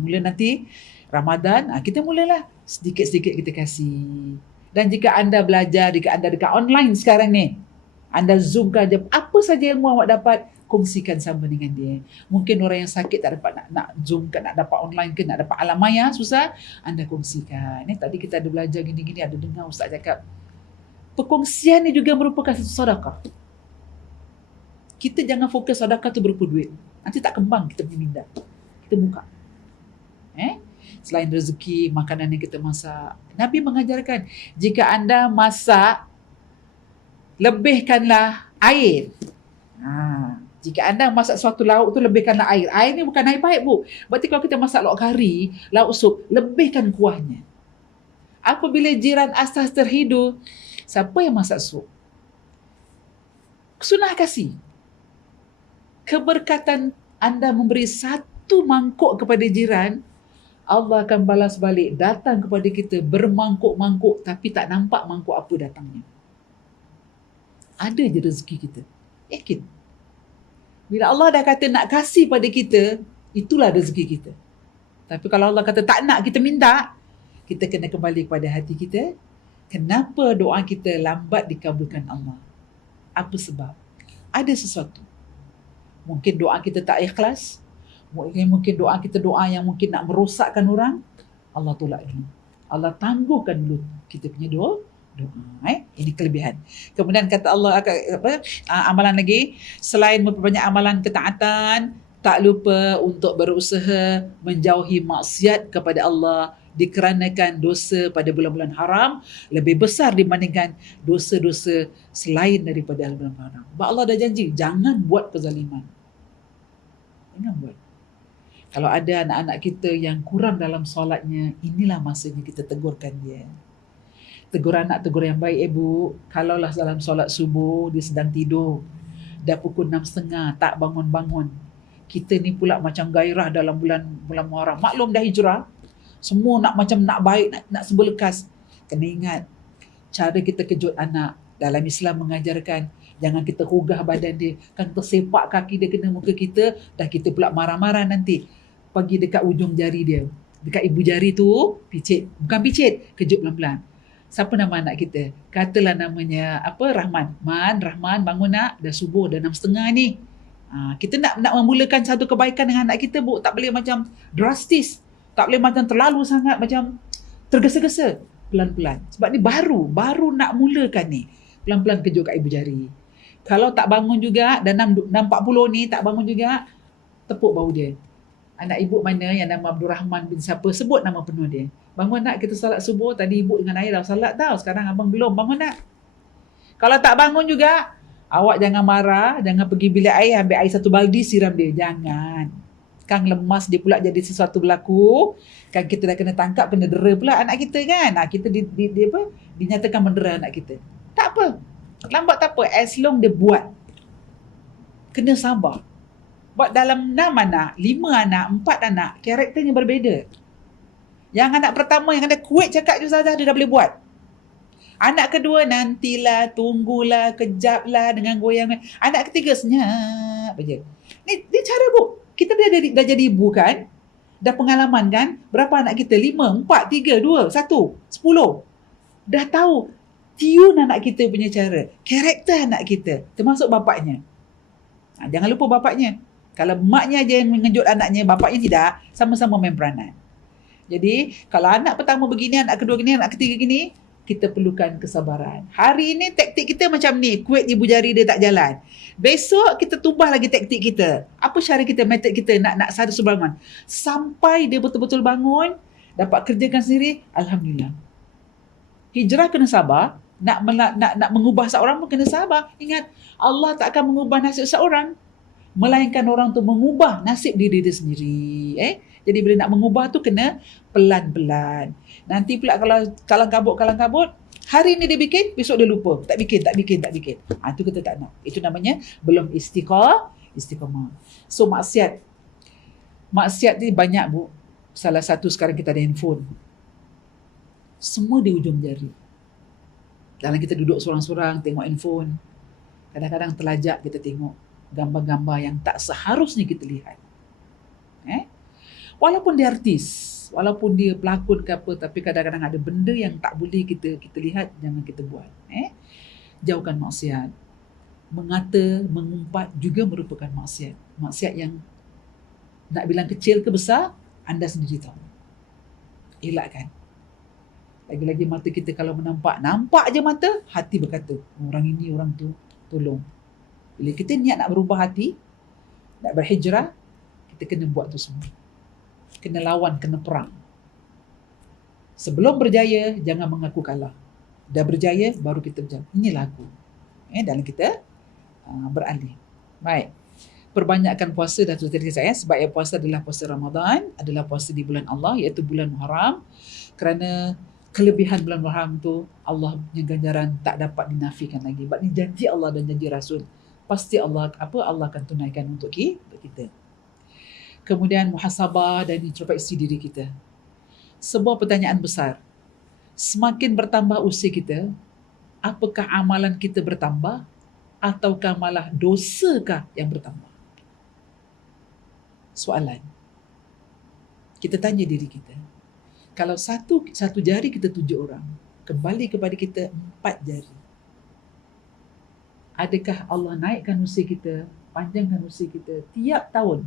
Mula nanti Ramadan, kita mulalah sedikit-sedikit kita kasih. Dan jika anda belajar, jika anda dekat online sekarang ni, Anda zoom ke aja, apa saja ilmu awak dapat, kongsikan sama dengan dia. Mungkin orang yang sakit tak dapat nak zoom ke, nak dapat online ke, nak dapat alam maya susah, anda kongsikan. Tadi kita ada belajar gini-gini, ada dengar ustaz cakap. Perkongsian ni juga merupakan satu sedekah. Kita jangan fokus sedekah tu berupa duit. Nanti tak kembang kita punya minda. Kita buka. Selain rezeki, makanan yang kita masak, Nabi mengajarkan, jika anda masak, lebihkanlah air. Jika anda masak suatu lauk tu, lebihkanlah air. Air ni bukan air pahit, Bu. Berarti kalau kita masak lauk kari, lauk sup, lebihkan kuahnya. Apabila jiran asas terhidu, siapa yang masak sup? Sunnah kasih. Keberkatan anda memberi satu mangkuk kepada jiran, Allah akan balas balik, datang kepada kita bermangkuk-mangkuk, tapi tak nampak mangkuk apa datangnya. Ada je rezeki kita. Yakin. Bila Allah dah kata nak kasih pada kita, itulah rezeki kita. Tapi kalau Allah kata tak nak kita minta, kita kena kembali kepada hati kita. Kenapa doa kita lambat dikabulkan Allah? Apa sebab? Ada sesuatu. Mungkin doa kita tak ikhlas. Mungkin doa kita doa yang mungkin nak merosakkan orang. Allah tolak dulu. Allah tangguhkan dulu kita punya doa. Ini kelebihan. Kemudian kata Allah, amalan lagi, selain memperbanyak amalan ketaatan, tak lupa untuk berusaha menjauhi maksiat kepada Allah, dikarenakan dosa pada bulan-bulan haram lebih besar dibandingkan dosa-dosa selain daripada bulan haram. Sebab Allah dah janji, jangan buat kezaliman. Jangan buat. Kalau ada anak-anak kita yang kurang dalam solatnya, inilah masanya kita tegurkan dia. Tegur anak, tegur yang baik, ibu. Kalaulah dalam solat subuh, dia sedang tidur, dah pukul 6.30, tak bangun-bangun. Kita ni pula macam gairah dalam bulan Muharram. Maklum dah hijrah. Semua nak macam nak baik, nak sebelekas. Kena ingat, cara kita kejut anak. Dalam Islam mengajarkan, jangan kita hugah badan dia. Kan tersepak kaki dia kena muka kita, dah kita pula marah-marah nanti. Pergi dekat ujung jari dia. Dekat ibu jari tu, picit. Bukan picit, kejut pelan-pelan. Siapa nama anak kita? Katalah namanya Rahman. Rahman bangun nak, dah subuh, dah 6.30 ni. Kita nak memulakan satu kebaikan dengan anak kita, Bu. Tak boleh macam drastis. Tak boleh macam terlalu sangat macam tergesa-gesa. Pelan-pelan. Sebab ni baru nak mulakan ni. Pelan-pelan kejut kat ibu jari. Kalau tak bangun juga, dah 6.40 ni tak bangun juga, tepuk bahu dia. Anak ibu mana yang nama Abdul Rahman bin siapa, sebut nama penuh dia. Bangun nak, kita salat subuh. Tadi ibu dengan ayah dah salat tau. Sekarang abang belum. Bangun nak. Kalau tak bangun juga, awak jangan marah. Jangan pergi bilik air, ambil air satu baldi, siram dia. Jangan. Kang lemas dia pula jadi sesuatu berlaku. Kan kita dah kena tangkap, kena dera pula anak kita kan. Kita dinyatakan mendera anak kita. Tak apa. Lambat tak apa. As long dia buat. Kena sabar. Sebab dalam 6 anak, 5 anak, 4 anak, karakternya berbeza. Yang anak pertama yang ada kuat cakap je saja, dia dah boleh buat. Anak kedua, nantilah, tunggulah, kejaplah dengan goyang. Anak ketiga, senyap je. Ni cara, Bu. Kita dah jadi ibu kan? Dah pengalaman kan? Berapa anak kita? 5, 4, 3, 2, 1, 10. Dah tahu tune anak kita punya cara. Karakter anak kita. Termasuk bapaknya. Jangan lupa bapaknya. Kalau maknya je yang mengejut anaknya, bapaknya tidak, sama-sama main peranan. Jadi, kalau anak pertama begini, anak kedua gini, anak ketiga gini, kita perlukan kesabaran. Hari ini taktik kita macam ni, kuat ibu jari dia tak jalan. Besok kita tubah lagi taktik kita. Apa cara kita, metod kita nak satu bangun. Sampai dia betul-betul bangun, dapat kerjakan sendiri, alhamdulillah. Hijrah kena sabar, nak mengubah seorang pun kena sabar. Ingat, Allah tak akan mengubah nasib seorang, melainkan orang tu mengubah nasib diri dia sendiri. Jadi bila nak mengubah tu kena pelan-pelan. Nanti pula kalau kalang kabut, hari ni dia bikin, besok dia lupa. Tak bikin. Itu kita tak nak. Itu namanya belum istiqamah. So maksiat ni banyak, Bu. Salah satu sekarang kita ada handphone. Semua di ujung jari. Dalam kita duduk sorang-sorang tengok handphone, kadang-kadang terlajak kita tengok gambar-gambar yang tak seharusnya kita lihat. Walaupun dia artis, walaupun dia pelakon ke apa, tapi kadang-kadang ada benda yang tak boleh kita lihat, jangan kita buat. Jauhkan maksiat. mengata, mengumpat juga merupakan maksiat. Maksiat yang nak bilang kecil ke besar, anda sendiri tahu. Elakkan. Lagi-lagi mata kita kalau nampak je mata, hati berkata, orang ini, orang tu, tolong. Bila kita niat nak berubah hati, nak berhijrah, kita kena buat tu semua. Kena lawan, kena perang. Sebelum berjaya, jangan mengaku kalah. Dah berjaya, baru kita berjaya. Inilah aku. Dalam kita beralih. Baik. Perbanyakkan puasa dah tadi saya, sebab yang puasa adalah puasa Ramadan, adalah puasa di bulan Allah, iaitu bulan Muharram. Kerana kelebihan bulan Muharram tu, Allah punya ganjaran tak dapat dinafikan lagi. Sebab ni janji Allah dan janji Rasul. Pasti Allah akan tunaikan untuk kita. Kemudian muhasabah dan introspeksi diri kita. Sebuah pertanyaan besar. Semakin bertambah usia kita, apakah amalan kita bertambah ataukah malah dosakah yang bertambah? Soalan. Kita tanya diri kita. Kalau satu jari kita 7 orang, kembali kepada kita 4 jari. Adakah Allah naikkan usia kita, panjangkan usia kita tiap tahun?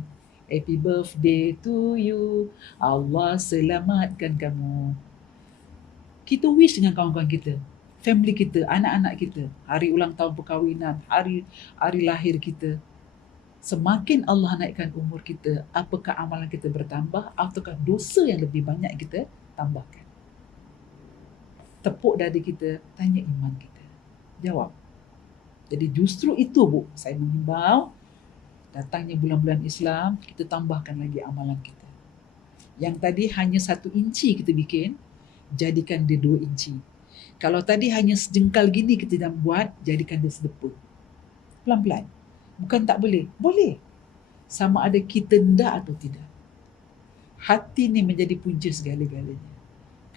Happy birthday to you, Allah selamatkan kamu. Kita wish dengan kawan-kawan kita, family kita, anak-anak kita, hari ulang tahun perkahwinan, hari lahir kita. Semakin Allah naikkan umur kita, apakah amalan kita bertambah ataukah dosa yang lebih banyak kita tambahkan? Tepuk dada kita, tanya iman kita. Jawab. Jadi justru itu saya menghimbau, datangnya bulan-bulan Islam, kita tambahkan lagi amalan kita. Yang tadi hanya 1 inci kita bikin, jadikan dia 2 inci. Kalau tadi hanya sejengkal gini kita dah buat, jadikan dia sedepa. Pelan-pelan. Bukan tak boleh. Boleh. Sama ada kita nak atau tidak. Hati ni menjadi punca segala-galanya.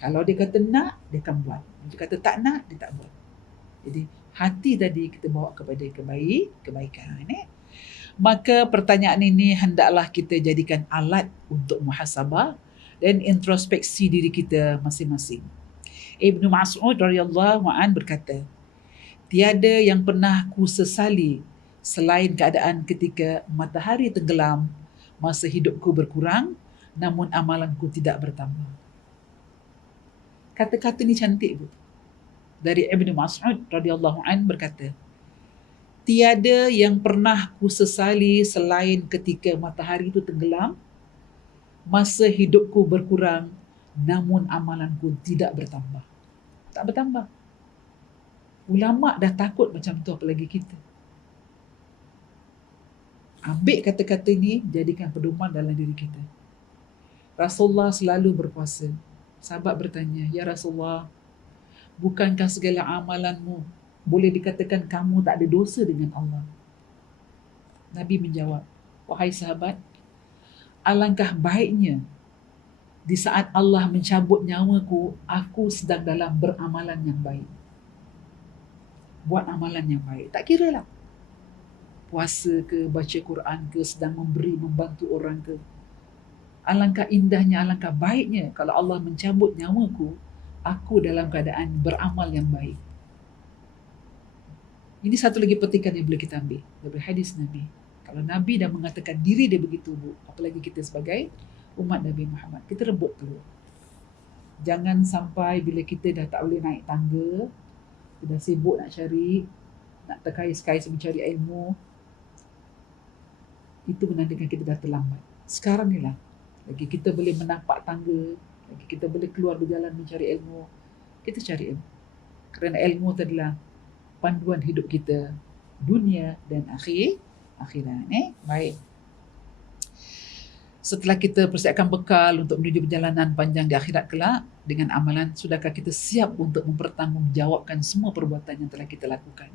Kalau dia kata nak, dia akan buat. Dia kata tak nak, dia tak buat. Jadi hati tadi kita bawa kepada kebaikan. Maka pertanyaan ini hendaklah kita jadikan alat untuk muhasabah dan introspeksi diri kita masing-masing. Ibnu Mas'ud radhiyallahu anhu berkata, tiada yang pernah ku sesali selain keadaan ketika matahari tenggelam, masa hidupku berkurang, namun amalanku tidak bertambah. Kata-kata ni cantik dari Ibnu Mas'ud radhiyallahu anhu berkata, tiada yang pernah ku sesali selain ketika matahari itu tenggelam, masa hidupku berkurang, namun amalanku tidak bertambah. Tak bertambah. Ulama dah takut macam tu, apalagi kita. Ambil kata-kata ni, jadikan pedoman dalam diri kita. Rasulullah selalu berpuasa. Sahabat bertanya, ya Rasulullah, bukankah segala amalanmu boleh dikatakan kamu tak ada dosa dengan Allah? Nabi menjawab, wahai sahabat, alangkah baiknya di saat Allah mencabut nyawaku, aku sedang dalam beramalan yang baik. Buat amalan yang baik. Tak kira lah. Puasa ke, baca Quran ke, sedang membantu orang ke. Alangkah indahnya, alangkah baiknya kalau Allah mencabut nyawaku, aku dalam keadaan beramal yang baik. Ini satu lagi petikan yang boleh kita ambil dari hadis Nabi. Kalau Nabi dah mengatakan diri dia begitu, apalagi kita sebagai umat Nabi Muhammad, kita rebut dulu. Jangan sampai bila kita dah tak boleh naik tangga, kita dah sibuk nak cari, nak terkais-kais mencari ilmu, itu menandakan kita dah terlambat. Sekarang ni lah, lagi kita boleh menapak tangga, lagi kita boleh keluar berjalan mencari ilmu, kita cari ilmu. Kerana ilmu itu adalah panduan hidup kita, dunia dan akhirat. Baik. Setelah kita persiapkan bekal untuk menuju perjalanan panjang di akhirat kelak dengan amalan, sudahkah kita siap untuk mempertanggungjawabkan semua perbuatan yang telah kita lakukan?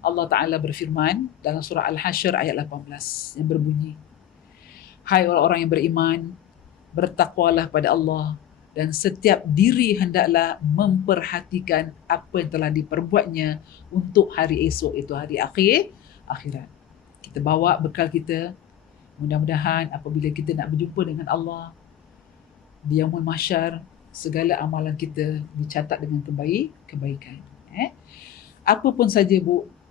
Allah Ta'ala berfirman dalam surah Al-Hasyr ayat 18 yang berbunyi, hai orang-orang yang beriman, bertakwalah pada Allah dan setiap diri hendaklah memperhatikan apa yang telah diperbuatnya untuk hari esok, itu hari akhirat. Kita bawa bekal kita, mudah-mudahan apabila kita nak berjumpa dengan Allah di Yaumul Mahsyar, segala amalan kita dicatat dengan kebaikan. Apa pun saja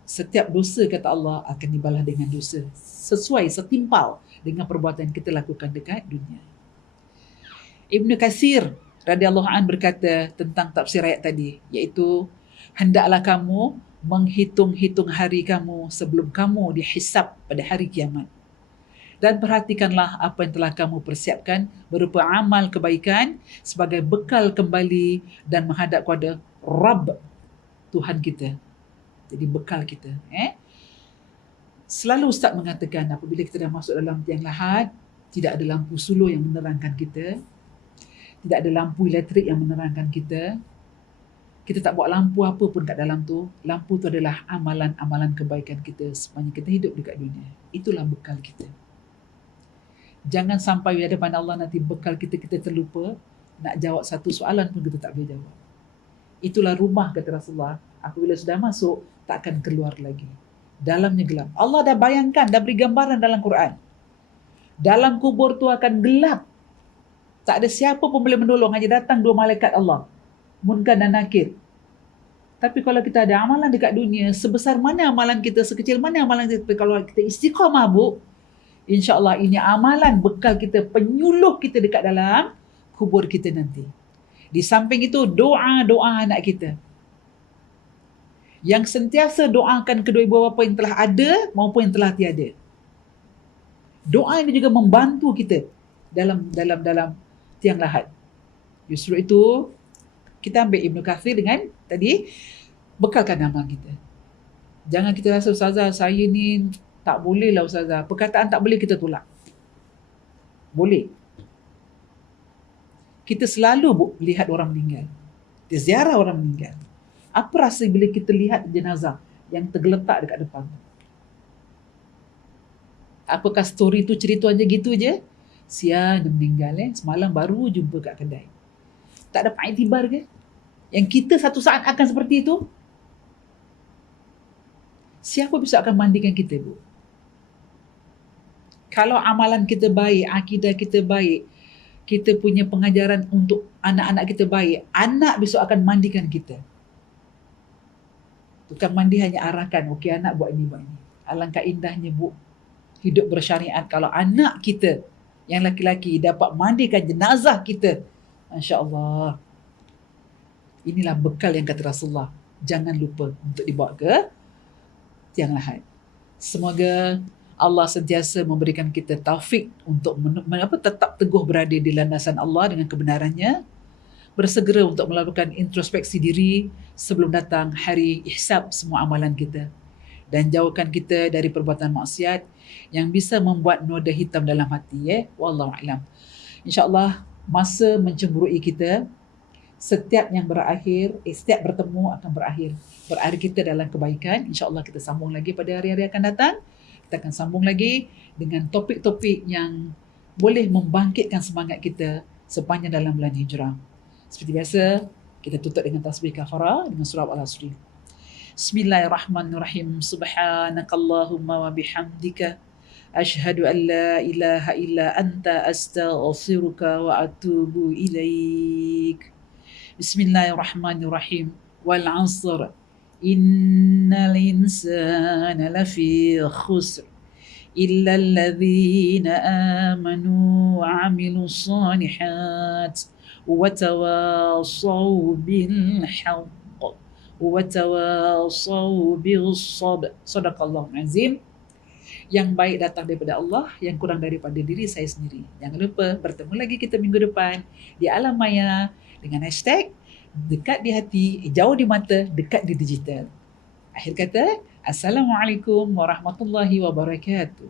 Setiap dosa, kata Allah, akan dibalas dengan dosa sesuai, setimpal dengan perbuatan yang kita lakukan dekat dunia. Ibnu Katsir radhiyallahu an berkata tentang tafsir ayat tadi, iaitu hendaklah kamu menghitung-hitung hari kamu sebelum kamu dihisab pada hari kiamat. Dan perhatikanlah apa yang telah kamu persiapkan berupa amal kebaikan sebagai bekal kembali dan menghadap kepada Rabb, Tuhan kita. Jadi bekal kita. Selalu Ustaz mengatakan apabila kita dah masuk dalam tiang lahat, tidak ada lampu suluh yang menerangkan kita. Tidak ada lampu elektrik yang menerangkan kita. Kita tak buat lampu apa pun kat dalam tu. Lampu tu adalah amalan-amalan kebaikan kita sepanjang kita hidup dekat dunia. Itulah bekal kita. Jangan sampai di hadapan Allah nanti bekal kita terlupa. Nak jawab satu soalan pun kita tak boleh jawab. Itulah rumah, kata Rasulullah. Apabila sudah masuk, tak akan keluar lagi. Dalamnya gelap. Allah dah bayangkan, dah beri gambaran dalam Quran. Dalam kubur tu akan gelap. Tak ada siapa pun boleh menolong. Hanya datang dua malaikat Allah, Munkar dan Nakir. Tapi kalau kita ada amalan dekat dunia, sebesar mana amalan kita, sekecil mana amalan kita, kalau kita istiqamah, Bu, insya-Allah ini amalan bekal kita, penyuluh kita dekat dalam kubur kita nanti. Di samping itu, doa-doa anak kita, yang sentiasa doakan kedua ibu bapa yang telah ada maupun yang telah tiada. Doa ini juga membantu kita dalam tiang lahat. Justru itu, kita ambil Ibnu Katsir dengan tadi, bekalkan amal kita. Jangan kita rasa, Ustazah, saya ni tak boleh lah Ustazah. Perkataan tak boleh kita tolak. Boleh. Kita selalu lihat orang meninggal. Kita ziarah orang meninggal. Apa rasa bila kita lihat jenazah yang tergeletak dekat depan? Apakah story tu cerita aja gitu je? Sian dia meninggal, semalam baru jumpa kat kedai. Tak dapat iktibar ke? Yang kita satu saat akan seperti itu? Siapa bisa akan mandikan kita, Bu? Kalau amalan kita baik, akidah kita baik, kita punya pengajaran untuk anak-anak kita baik, anak besok akan mandikan kita. Tukang mandi hanya arahkan, okey anak buat ini, buat ini. Alangkah indahnya, Bu, hidup bersyariat kalau anak kita yang laki-laki dapat mandikan jenazah kita. Masya Allah. Inilah bekal yang kata Rasulullah. Jangan lupa untuk dibawa ke tiang lahat. Semoga Allah sentiasa memberikan kita taufik untuk tetap teguh berada di landasan Allah dengan kebenarannya. Bersegera untuk melakukan introspeksi diri sebelum datang hari ihsab semua amalan kita. Dan jauhkan kita dari perbuatan maksiat yang bisa membuat noda hitam dalam hati. Wallahualam. InsyaAllah masa mencemburui kita, setiap yang berakhir, setiap bertemu akan berakhir. Berakhir kita dalam kebaikan. InsyaAllah kita sambung lagi pada hari-hari akan datang. Kita akan sambung lagi dengan topik-topik yang boleh membangkitkan semangat kita sepanjang dalam bulan Hijrah. Seperti biasa, kita tutup dengan tasbih kafarah dengan surah Al-Asr. Bismillahirrahmanirrahim. Subhanakallahumma wa bihamdika asyhadu an la ilaha illa anta astaghfiruka wa atubu ilaik. Bismillahirrahmanirrahim. Wal 'asr. Innal insana lafi khusr illa alladhina amanu wa 'amilus salihat wa tawassaw bil haqq wa tawassaw bis sabr. Sadaqallahul azim. Yang baik datang daripada Allah, yang kurang daripada diri saya sendiri. Jangan lupa bertemu lagi kita minggu depan di alam maya dengan hashtag dekat di hati, jauh di mata, dekat di digital. Akhir kata, Assalamualaikum warahmatullahi wabarakatuh.